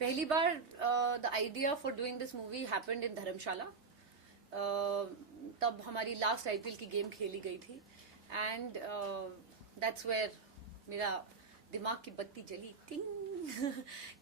पहली बार the idea for doing this movie happened in Dharamshala. तब हमारी लास्ट आईपीएल की गेम खेली गई थी एंड दैट्स वेयर मेरा दिमाग की बत्ती जली टिंग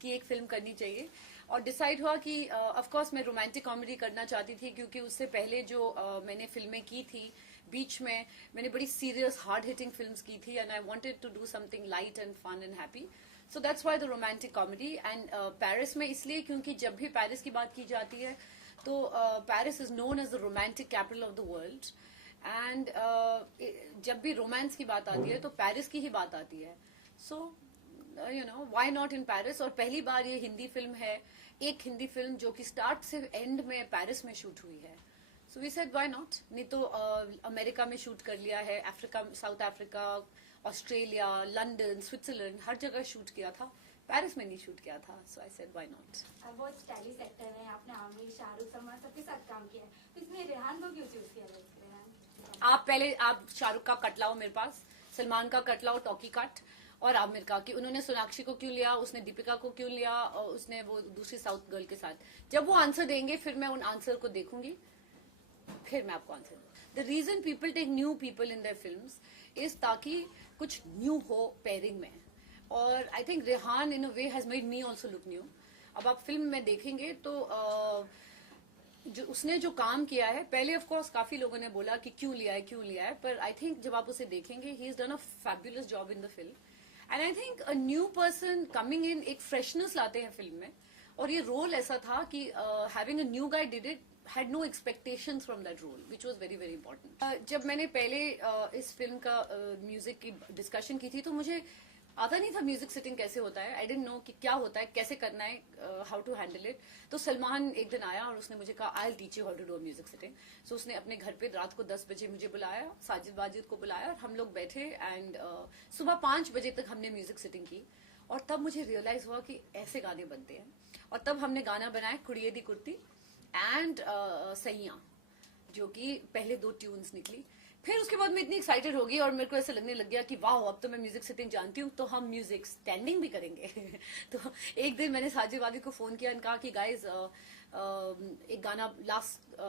कि एक फिल्म करनी चाहिए. और डिसाइड हुआ कि ऑफ कोर्स मैं रोमांटिक कॉमेडी करना चाहती थी, क्योंकि उससे पहले जो मैंने फिल्में की थी बीच में मैंने बड़ी सीरियस हार्ड हिटिंग फिल्म्स की थी and I wanted to do something light and fun and happy. So that's why the romantic comedy. And Paris में इसलिए क्योंकि जब भी पेरिस की बात की जाती है तो Paris is known as the romantic capital of the world. And जब भी रोमांस की बात आती है तो पेरिस की ही बात आती है. So you know why not in Paris. और पहली बार ये हिंदी फिल्म है, एक हिंदी फिल्म जो कि स्टार्ट से एंड में पेरिस में शूट हुई है. So we said why not. नहीं तो अमेरिका में शूट कर लिया है, Africa, South Africa, Australia, London, Switzerland, हर जगह शूट किया था, पेरिस में नहीं शूट किया था. सो आई सेड व्हाई नॉट. बहुत स्टाइलिश एक्टर है, आपने आमिर, शाहरुख, सलमान सबके साथ काम किया है, तो इसमें रेहान को क्यों चूज किया? आप शाहरुख का कट लाओ मेरे पास, सलमान का कट लाओ, टॉकी कट, और आमिर का कि उन्होंने सोनाक्षी को क्यों लिया, उसने दीपिका को क्यों लिया, और उसने वो दूसरी साउथ गर्ल के साथ. जब वो आंसर देंगे फिर मैं उन आंसर को देखूंगी, फिर मैं आपको आंसर दूंगी. The reason people take new people in their films is ताकि कुछ न्यू हो पेयरिंग में. और I think Rehan in a way has made me also look new. अब आप फिल्म में देखेंगे तो जो उसने जो काम किया है, पहले ऑफ कोर्स काफी लोगों ने बोला कि क्यों लिया है, पर आई थिंक जब आप उसे देखेंगे he is done a fabulous job in the film. And I think a new person coming in एक फ्रेशनेस लाते हैं फिल्म में. और ये रोल ऐसा था कि having a new guy did it, had no expectations from that role, which was very very important. जब मैंने पहले इस फिल्म का म्यूजिक की डिस्कशन की थी तो मुझे आता नहीं था म्यूजिक सिटिंग कैसे होता है. आई डिडंट नो कि क्या होता है, कैसे करना है, हाउ टू हैंडल इट. तो सलमान एक दिन आया और उसने मुझे कहा I will teach you how to do music sitting. सो उसने अपने घर पे रात को 10 बजे मुझे बुलाया, साजिद वाजिद को बुलाया और हम लोग बैठे एंड सुबह 5 बजे तक हमने म्यूजिक सिटिंग की. और तब मुझे रियलाइज हुआ कि ऐसे गाने बनते हैं. और तब हमने गाना बनाया कुड़िए दी कुर्ती एंड सैया, जो कि पहले 2 ट्यून्स निकली. फिर उसके बाद मैं इतनी एक्साइटेड हो गई और मेरे को ऐसा लगने लग गया कि वाह अब तो मैं म्यूजिक सिटिंग जानती हूँ, तो हम म्यूजिक स्टैंडिंग भी करेंगे. तो एक दिन मैंने साजिद वादी को फोन किया और कहा कि गाइज एक गाना लास्ट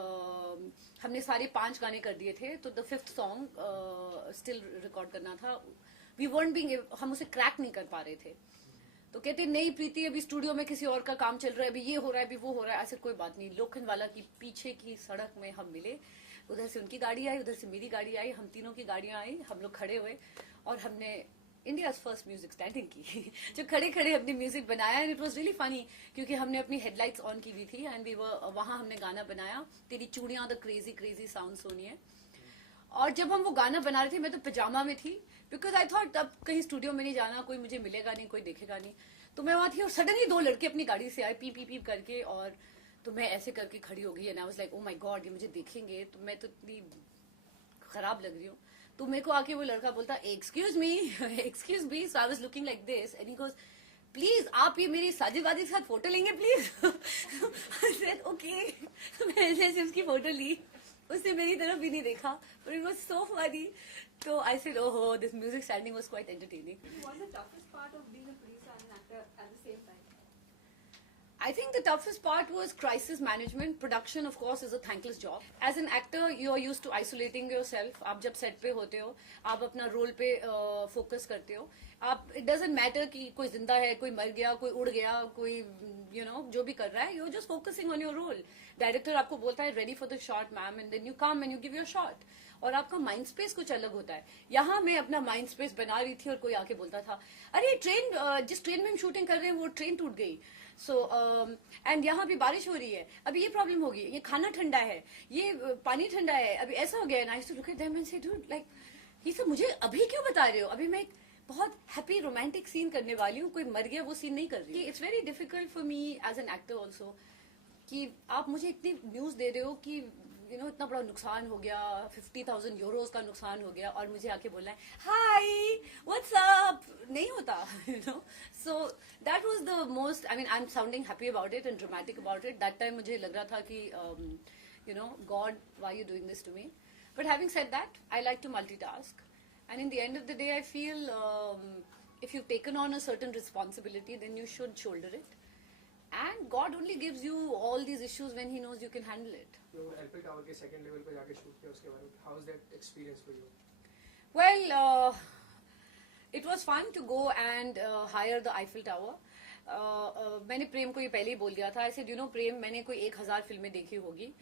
हमने सारे 5 गाने कर दिए थे, तो the 5th song still record करना था. वी वॉन्ट बीइंग, हम उसे क्रैक नहीं कर पा रहे थे. तो कहते नहीं प्रीति अभी स्टूडियो में किसी और का काम चल रहा है, अभी ये हो रहा है, अभी वो हो रहा है. ऐसे कोई बात नहीं. लोखंडवाला की पीछे की सड़क में हम मिले, उधर से उनकी गाड़ी आई, उधर से मेरी गाड़ी आई, हम तीनों की गाड़ियां आई, हम लोग खड़े हुए और हमने इंडिया फर्स्ट म्यूजिक स्टैंडिंग की. जो खड़े खड़े हमने म्यूजिक बनाया and it was really funny, क्योंकि हमने अपनी हेडलाइट्स ऑन की हुई थी एंड वी वर वहां हमने गाना बनाया, तेरी चूड़ियां द क्रेजी क्रेजी साउंड सोनिए. और जब हम वो गाना बना रहे थे मैं तो पजामा में थी, बिकॉज आई थॉट अब कहीं स्टूडियो में नहीं जाना, कोई मुझे मिलेगा नहीं, कोई देखेगा नहीं. तो मैं वहां थी और सडनली 2 लड़के अपनी गाड़ी से आए पी पी पी करके, और तो मैं ऐसे करके खड़ी हो गई and I was like oh my God ये मुझे देखेंगे, तो मैं तो इतनी खराब लग रही हूँ. तो मेरे को आके वो लड़का बोलता excuse me excuse me. So I was looking like this and he goes please आप ये मेरी साजिद वादी के साथ फोटो लेंगे प्लीज. I said okay. मैं ऐसे उसकी फोटो ली, उसने मेरी तरफ भी नहीं देखा, but it was so funny. So I said, oh, this music standing was quite entertaining. What was the toughest part of being a producer and an actor at the same time? I think the toughest part was crisis management. Production, of course, is a thankless job. As an actor, you are used to isolating yourself. आप जब set पे होते हो, आप अपना role पे focus करते हो. आप it doesn't matter कि कोई जिंदा है, कोई मर गया, कोई उड़ गया, कोई you know जो भी कर रहा है, you're just focusing on your role. Director आपको बोलता है ready for the shot, ma'am, and then you come and you give your shot. और आपका माइंड स्पेस कुछ अलग होता है. यहाँ मैं अपना माइंड स्पेस बना रही थी और कोई आके बोलता था अरे ट्रेन, जिस ट्रेन में हम शूटिंग कर रहे हैं वो ट्रेन टूट गई. सो एंड यहाँ भी बारिश हो रही है, अभी ये प्रॉब्लम होगी, ये खाना ठंडा है, ये पानी ठंडा है, अभी ऐसा हो गया. And I used to look at them and say dude like ये सब मुझे अभी क्यों बता रहे हो, अभी मैं एक बहुत हैप्पी रोमांटिक सीन करने वाली हूँ, कोई मर गया वो सीन नहीं कर रही. It's very difficult for me as an actor also कि आप मुझे इतनी न्यूज दे रहे हो कि यू नो इतना बड़ा नुकसान हो गया, 50,000 यूरोज का नुकसान हो गया, और मुझे आके बोलना है हाय व्हाट्स अप, नहीं होता you know. So that was the most, I mean I am sounding happy about it and dramatic about it. That time मुझे लग रहा था कि you know god why you doing this to me. But having said that I like to multitask and in the end of the day I feel if you've taken on a certain responsibility then you should shoulder it. And God only gives you all these issues when He knows you can handle it. तो FL tower के second level पे जाके shoot किया, उसके बारे में how is that experience for you? Well, it was fun to go and hire the Eiffel Tower. मैंने प्रेम को ये पहले ही बोल दिया था. I said, you know, प्रेम मैंने कोई 1000 फिल्में देखी होगी,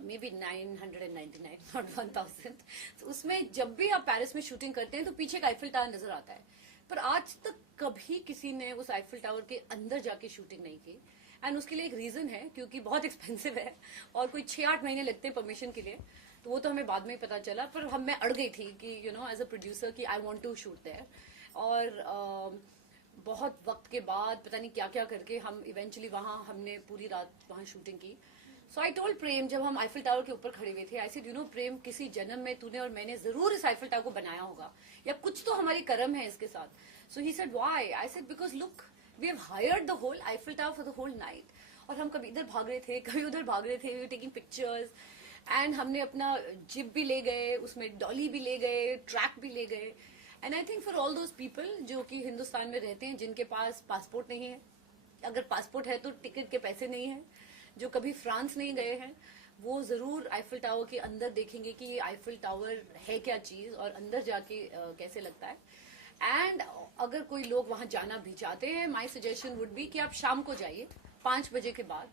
मे बी 999 नॉट 1000. तो उसमें जब भी आप पेरिस में शूटिंग करते हैं तो पीछे एक आईफिल टावर नजर आता है, पर आज तक कभी किसी ने उस आईफिल टावर के अंदर जाके शूटिंग नहीं की. एंड उसके लिए एक रीजन है, क्योंकि बहुत एक्सपेंसिव है और कोई 6-8 महीने लगते हैं परमिशन के लिए. तो वो तो हमें बाद में ही पता चला, पर मैं अड़ गई थी कि you know as a producer कि I want to shoot there. और बहुत वक्त के बाद पता नहीं क्या क्या करके हम इवेंचुअली वहां हमने पूरी रात वहां शूटिंग की. सो आई टोल्ड प्रेम, जब हम आईफिल टावर के ऊपर खड़े हुए थे, आई सेड, यू नो प्रेम, किसी जन्म में तूने और मैंने जरूर इस आईफिल टावर को बनाया होगा, या कुछ तो हमारी कर्म है इसके साथ. So he said why? I said because look, we have hired the whole Eiffel tower for the whole night. और हम कभी इधर भाग रहे थे, कभी उधर भाग रहे थे, टेकिंग पिक्चर्स. एंड हमने अपना जिप भी ले गए, उसमें डॉली भी ले गए, ट्रैक भी ले गए. And I think for all those people जो कि हिंदुस्तान में रहते हैं, जिनके पास पासपोर्ट नहीं है, अगर पासपोर्ट है तो टिकट के पैसे नहीं है, जो कभी फ्रांस नहीं गए हैं, वो जरूर आईफिल टावर के अंदर देखेंगे कि ये आईफिल टावर है क्या चीज और अंदर जाके कैसे लगता है. एंड अगर कोई लोग वहां जाना भी चाहते हैं, माई सजेशन वुड बी कि आप शाम को जाइए 5 बजे के बाद,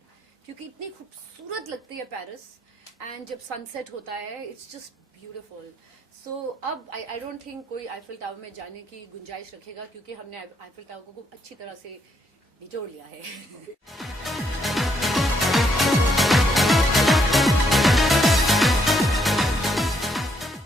क्योंकि इतनी खूबसूरत लगती है पेरिस. एंड जब सनसेट होता है, इट्स जस्ट ब्यूटिफुल. सो अब आई डोंट थिंक कोई आईफिल टावर में जाने की गुंजाइश रखेगा, क्योंकि हमने आईफिल टावर को खूब अच्छी तरह से निचोड़ लिया है.